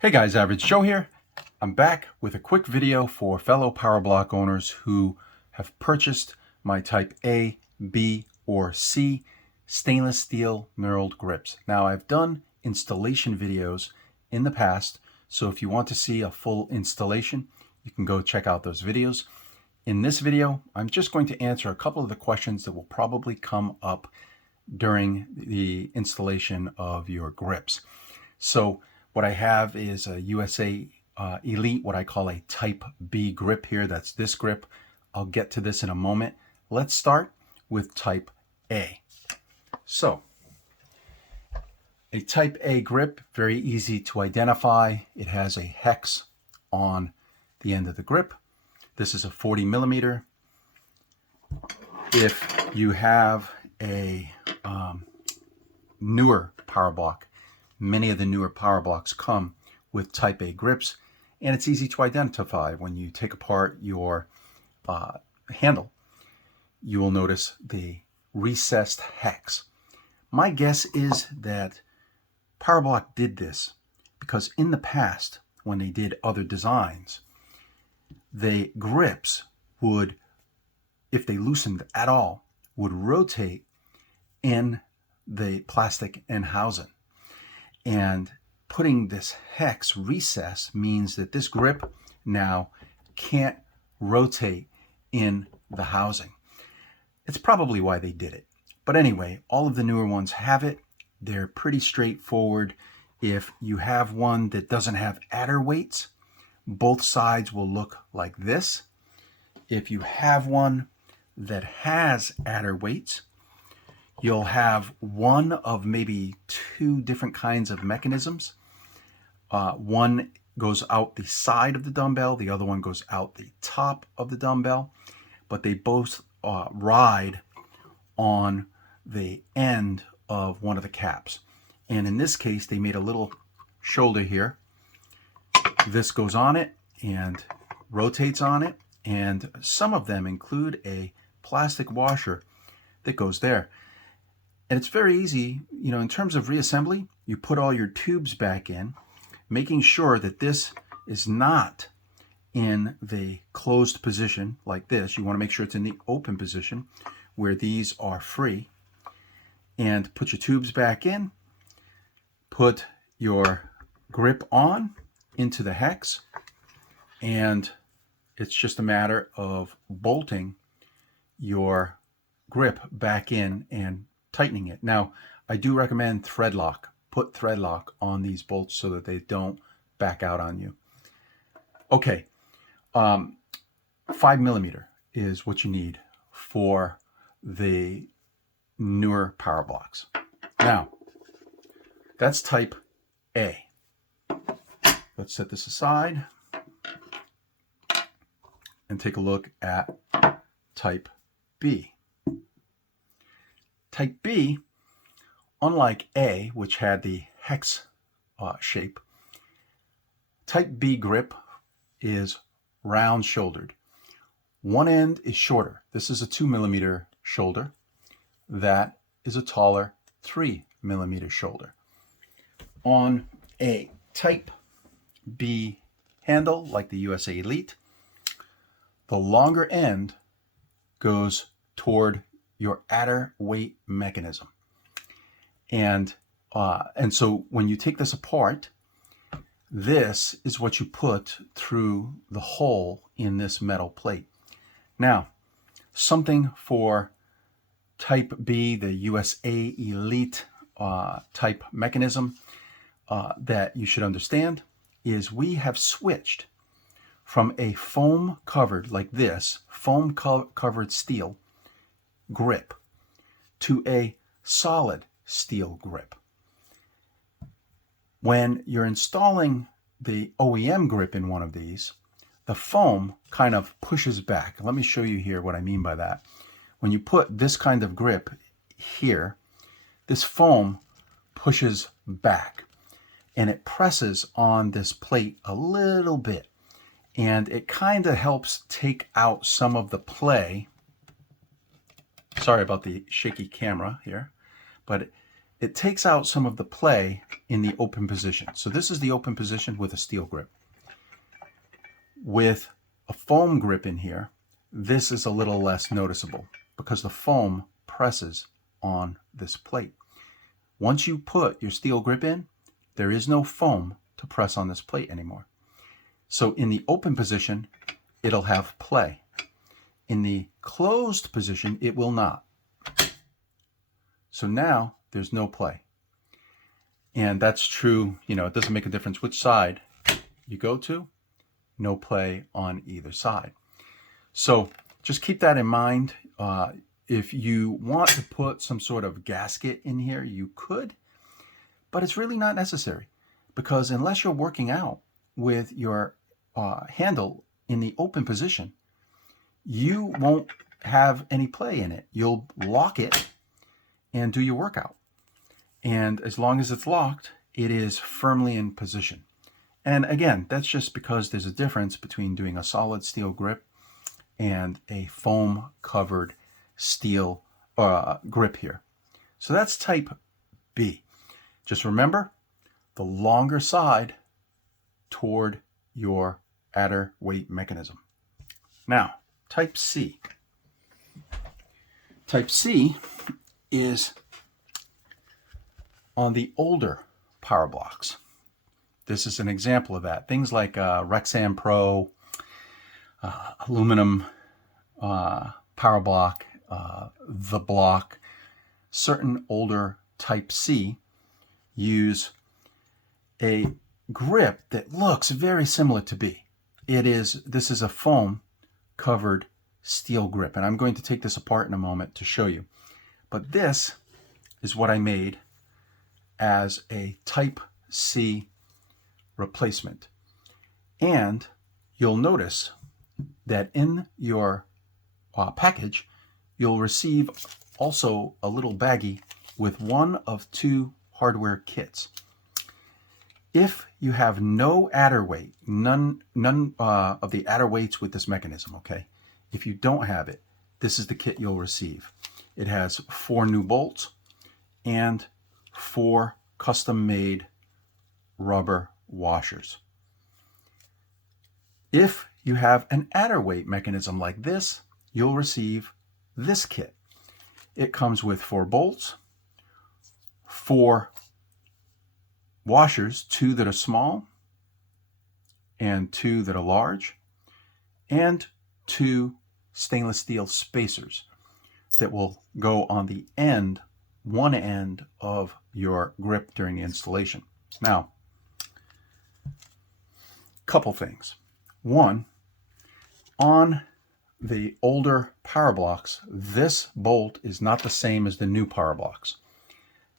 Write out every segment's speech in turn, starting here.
Hey guys, Average Joe here. I'm back with a quick video for fellow Powerblock owners who have purchased my type A, B, or C stainless steel knurled grips. Now I've done installation videos in the past, so if you want to see a full installation, you can go check out those videos. In this video, I'm just going to answer a couple of the questions that will probably come up during the installation of your grips. So what I have is a USA Elite, what I call a type B grip here. That's this grip. I'll get to this in a moment. Let's start with type A. So a type A grip, very easy to identify. It has a hex on the end of the grip. This is a 40 millimeter. If you have a newer Powerblock, many of the newer Powerblocks come with type A grips, and it's easy to identify. When you take apart your handle, you will notice the recessed hex. My guess is that Powerblock did this because in the past, when they did other designs, the grips would, if they loosened at all, would rotate in the plastic and housing. And putting this hex recess means that this grip now can't rotate in the housing. It's probably why they did it. But anyway, all of the newer ones have it. They're pretty straightforward. If you have one that doesn't have adder weights, both sides will look like this. If you have one that has adder weights, you'll have one of maybe two different kinds of mechanisms. One goes out the side of the dumbbell, the other one goes out the top of the dumbbell, but they both ride on the end of one of the caps. And in this case, they made a little shoulder here. This goes on it and rotates on it, and some of them include a plastic washer that goes there. And it's very easy, you know, in terms of reassembly, you put all your tubes back in, making sure that this is not in the closed position like this. You want to make sure it's in the open position where these are free. And put your tubes back in, put your grip on into the hex, and it's just a matter of bolting your grip back in and tightening it. Now, I do recommend thread lock. Put thread lock on these bolts so that they don't back out on you. Okay, 5 millimeter is what you need for the newer Powerblocks. Now, that's type A. Let's set this aside and take a look at type B. Type B, unlike A, which had the hex shape, type B grip is round shouldered. One end is shorter. This is a 2 millimeter shoulder. That is a taller 3 millimeter shoulder. On a type B handle, like the USA Elite, the longer end goes toward your adder weight mechanism. And so when you take this apart, this is what you put through the hole in this metal plate. Now, something for type B, the USA Elite type mechanism that you should understand is we have switched from a foam covered, like this, foam covered steel grip to a solid steel grip. When you're installing the OEM grip in one of these, the foam kind of pushes back. Let me show you here what I mean by that. When you put this kind of grip here, this foam pushes back and it presses on this plate a little bit, and it kind of helps take out some of the play. Sorry about the shaky camera here, but it takes out some of the play in the open position. So this is the open position with a steel grip. With a foam grip in here, this is a little less noticeable because the foam presses on this plate. Once you put your steel grip in, there is no foam to press on this plate anymore. So in the open position, it'll have play. In the closed position, it will not. So now there's no play. And that's true, it doesn't make a difference which side you go to, no play on either side. So just keep that in mind. If you want to put some sort of gasket in here, you could, but it's really not necessary because unless you're working out with your handle in the open position, you won't have any play in it. You'll lock it and do your workout. And as long as it's locked, it is firmly in position. And again, that's just because there's a difference between doing a solid steel grip and a foam covered steel grip here. So that's type B. Just remember the longer side toward your adder weight mechanism. Now, type C. Type C is on the older power blocks. This is an example of that. Things like Rexam Pro, aluminum power block, the block, certain older type C use a grip that looks very similar to B. This is a foam covered steel grip, and I'm going to take this apart in a moment to show you. But this is what I made as a type C replacement. And you'll notice that in your package, you'll receive also a little baggie with one of two hardware kits. If you have no adder weight, none of the adder weights with this mechanism, okay? If you don't have it, this is the kit you'll receive. It has 4 new bolts and 4 custom-made rubber washers. If you have an adder weight mechanism like this, you'll receive this kit. It comes with 4 bolts, 4 washers, 2 that are small and 2 that are large, and 2 stainless steel spacers that will go on the end, one end of your grip during the installation. Now, couple things. One, on the older power blocks, this bolt is not the same as the new power blocks.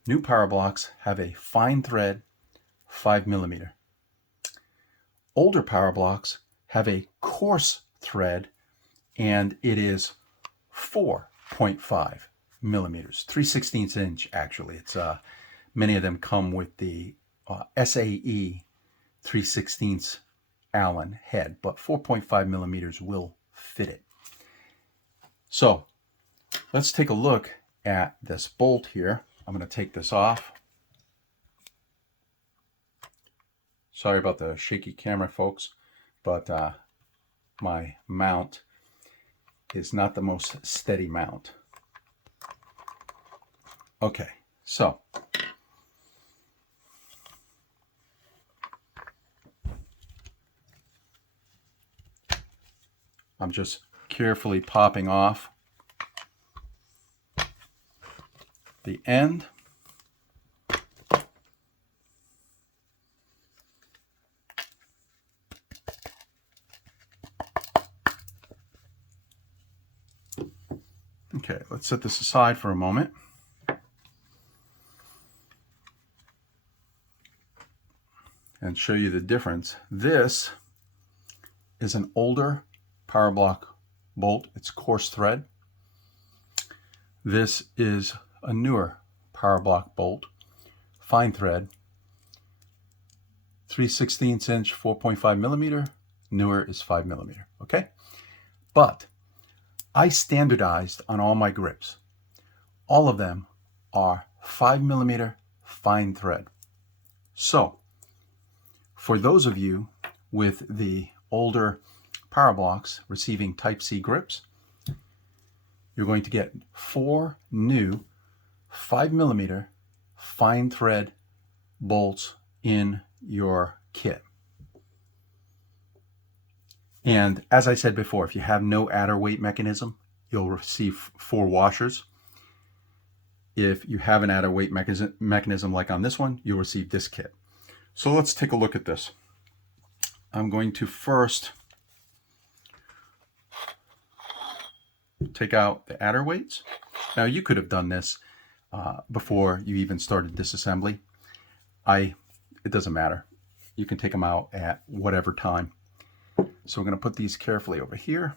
New power blocks have a fine thread 5mm. Older power blocks have a coarse thread, and it is 4.5 millimeters, 3/16 inch actually. It's many of them come with the SAE 3/16 Allen head, but 4.5 millimeters will fit it. So let's take a look at this bolt here. I'm going to take this off. Sorry about the shaky camera, folks, but my mount is not the most steady mount. Okay, so I'm just carefully popping off the end. Okay, let's set this aside for a moment. And show you the difference. This is an older power block bolt. It's coarse thread. This is a newer power block bolt, fine thread, 3/16 inch, 4.5 millimeter. Newer is 5 millimeter. Okay, but I standardized on all my grips. All of them are 5mm fine thread. So for those of you with the older Powerblocks receiving Type C grips, you're going to get 4 new 5mm fine thread bolts in your kit. And as I said before, if you have no adder weight mechanism, you'll receive 4 washers. If you have an adder weight mechanism like on this one, you'll receive this kit. So let's take a look at this. I'm going to first take out the adder weights. Now you could have done this before you even started disassembly. It doesn't matter. You can take them out at whatever time. So we're going to put these carefully over here.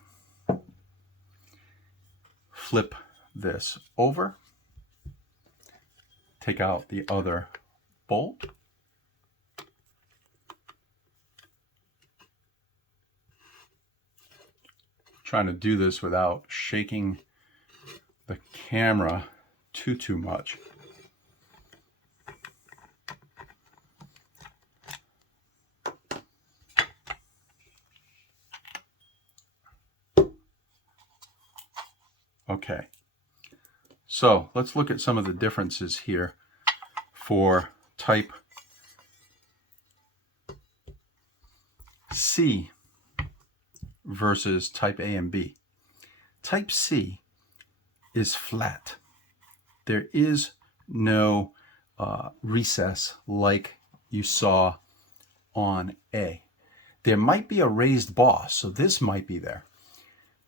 Flip this over. Take out the other bolt. Trying to do this without shaking the camera too much. Okay, so let's look at some of the differences here for Type C versus Type A and B. Type C is flat. There is no recess like you saw on A. There might be a raised boss, so this might be there,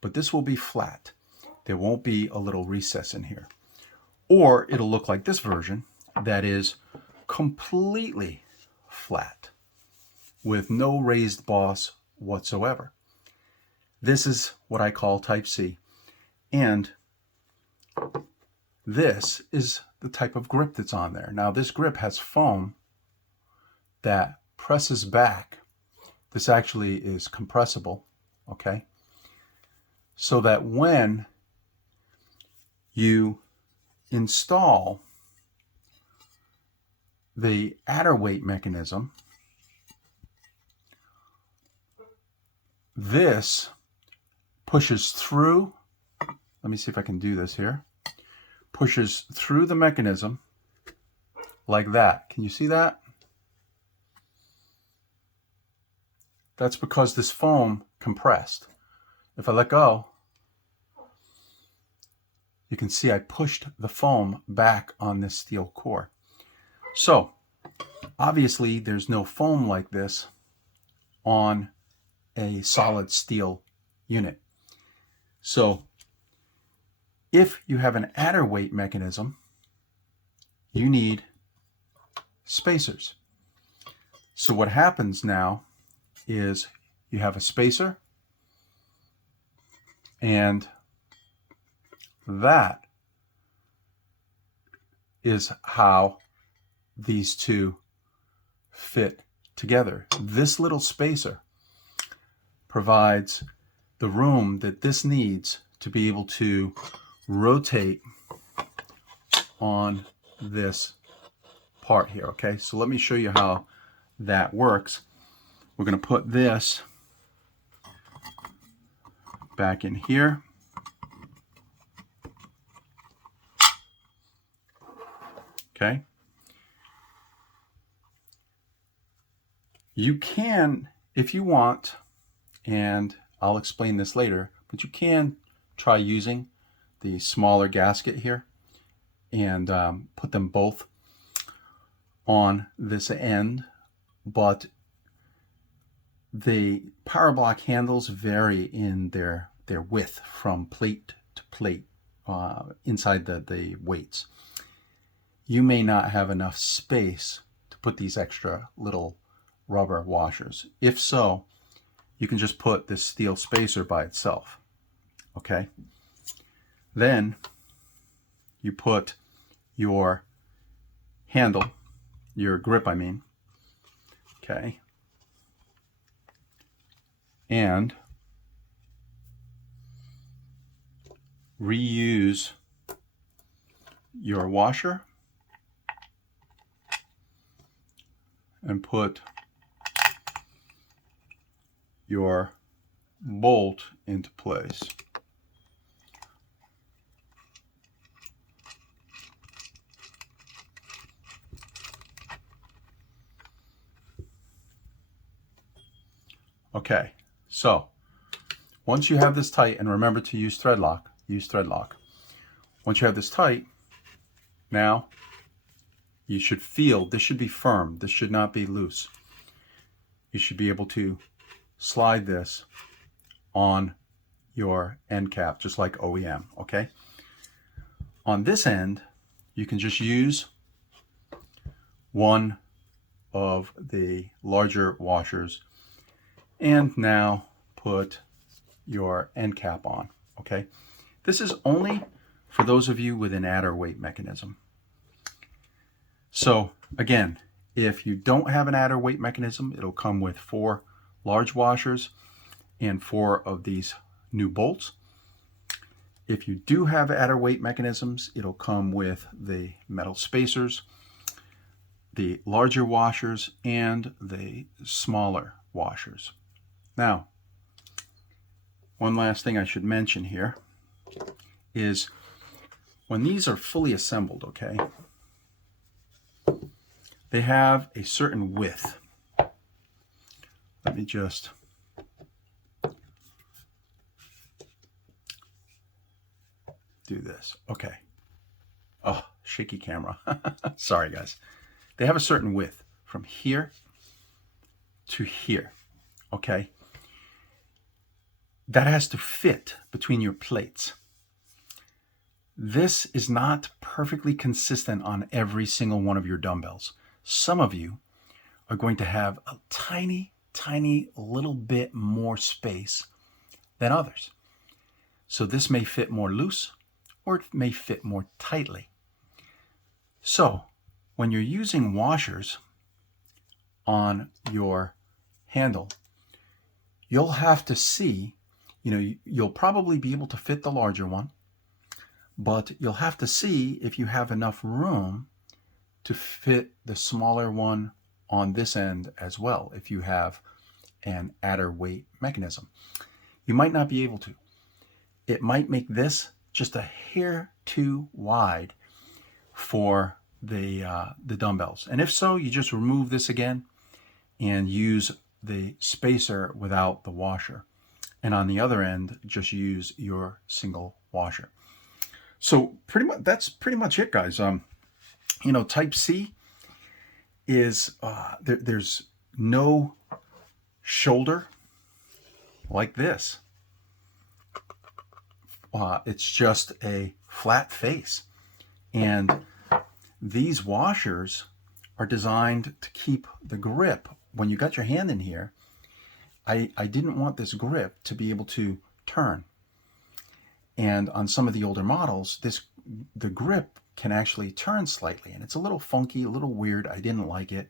but this will be flat. There won't be a little recess in here. Or it'll look like this version that is completely flat with no raised boss whatsoever. This is what I call Type C. And this is the type of grip that's on there. Now this grip has foam that presses back. This actually is compressible, okay? So that when you install the adder weight mechanism, this pushes through, let me see if I can do this here, pushes through the mechanism like that. Can you see that? That's because this foam compressed. If I let go, you can see I pushed the foam back on this steel core. So obviously there's no foam like this on a solid steel unit. So if you have an adder weight mechanism, you need spacers. So what happens now is you have a spacer, and that is how these two fit together. This little spacer provides the room that this needs to be able to rotate on this part here. Okay, so let me show you how that works. We're going to put this back in here. Okay. You can, if you want, and I'll explain this later, but you can try using the smaller gasket here and put them both on this end, but the Powerblock handles vary in their width from plate to plate inside the weights. You may not have enough space to put these extra little rubber washers. If so, you can just put this steel spacer by itself. Okay? Then you put your handle, your grip I mean, okay, and reuse your washer and put your bolt into place. Okay, so once you have this tight, and remember to use thread lock, Once you have this tight, now you should feel, this should be firm, this should not be loose. You should be able to slide this on your end cap, just like OEM, okay? On this end, you can just use one of the larger washers and now put your end cap on, okay? This is only for those of you with an adder weight mechanism. So again, if you don't have an adder weight mechanism, it'll come with 4 large washers and 4 of these new bolts. If you do have adder weight mechanisms, it'll come with the metal spacers, the larger washers, and the smaller washers. Now, one last thing I should mention here is when these are fully assembled, okay, they have a certain width. Let me just do this. Okay. Oh, shaky camera. Sorry, guys. They have a certain width from here to here, okay? That has to fit between your plates. This is not perfectly consistent on every single one of your dumbbells. Some of you are going to have a tiny little bit more space than others. So this may fit more loose or it may fit more tightly. So when you're using washers on your handle, you'll have to see, you'll probably be able to fit the larger one, but you'll have to see if you have enough room to fit the smaller one on this end as well, if you have an adder weight mechanism. You might not be able to. It might make this just a hair too wide for the dumbbells. And if so, you just remove this again and use the spacer without the washer. And on the other end, just use your single washer. So that's pretty much it, guys. Type C is, there's no shoulder like this. It's just a flat face. And these washers are designed to keep the grip. When you got your hand in here, I didn't want this grip to be able to turn. And on some of the older models, the grip can actually turn slightly, and it's a little funky, a little weird. I didn't like it.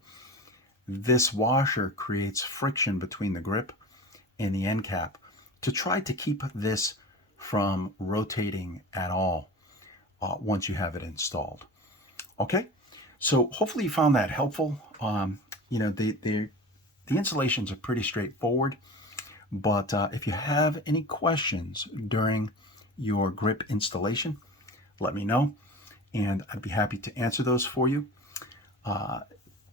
This washer creates friction between the grip and the end cap to try to keep this from rotating at all once you have it installed. Okay, so hopefully you found that helpful. The installations are pretty straightforward, but if you have any questions during your grip installation, let me know, and I'd be happy to answer those for you.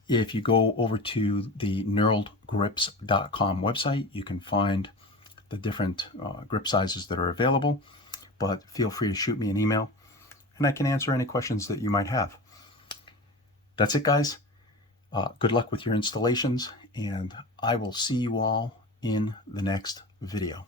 If you go over to the knurledgrips.com website, you can find the different grip sizes that are available, but feel free to shoot me an email, and I can answer any questions that you might have. That's it, guys. Good luck with your installations, and I will see you all in the next video.